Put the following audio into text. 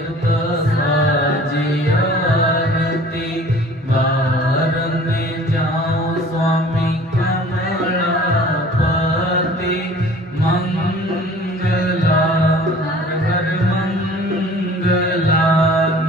ಮೆರೆಯುತ್ತಾ